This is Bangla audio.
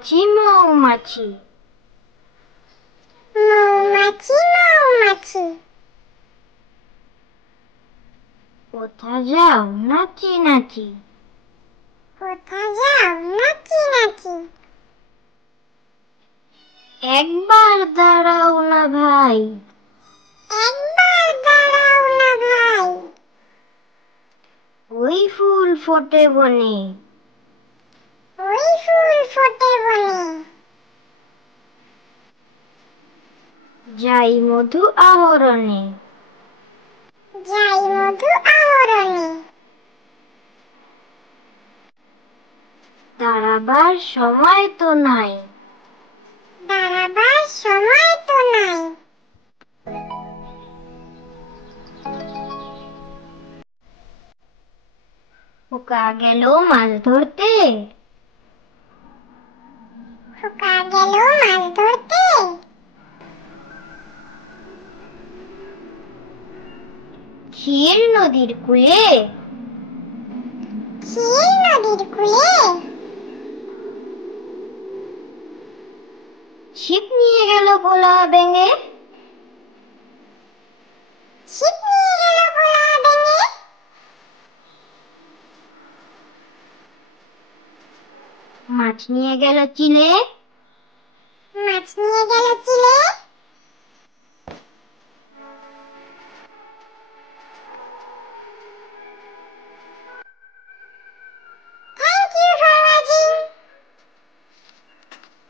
মৌমাছি মৌমাছি মৌমাছি মৌমাছি কোথা যাও নাচি নাচি কোথা যাও নাচি নাচি একবার দাঁড়াও না ভাই একবার দাঁড়াও না ভাই ওই ফুল ফোটে বনে ওই ফুল ফোটে বনে যাই মধু আহরণে যাই মধু আহরণে দাঁড়াবার সময় তো নাই দাঁড়াবার সময় তো নাই খোকা গেল মাছ ধরতে খোকা গেল মাছ ধরতে ক্ষীর নদীর কূলে ক্ষীর নদীর কূলে ছিপ নিয়ে গেল ভোলা ব্যাঙে ছিপ নিয়ে গেল ভোলা ব্যাঙে মাছ নিয়ে গেল চিলে মাছ নিয়ে গেল